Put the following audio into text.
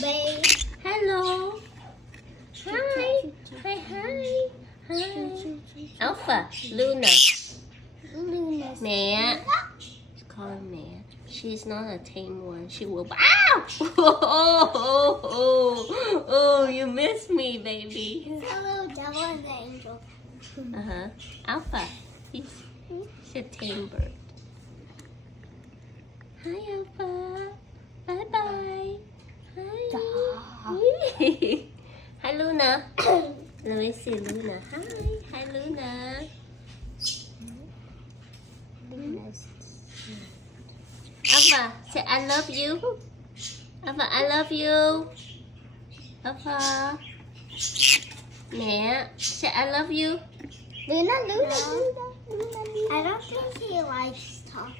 babe. Hello. Hi. Hi, hi. Hi. Alpha, Luna. Luna's Mẹ. Call her Mẹ. She's not a tame one. She will. Ow! Oh, you missed me, baby. Hello, devil and the angel. Uh-huh. Alpha. He's a tame bird. Hi, Alpha. Bye-bye. Hi. Hi, Luna. Let me see Luna. Hi, Luna. Alpha, say I love you. Alpha, I love you. Alpha. Mẹ, say I love you. Luna. I don't think he likes talking.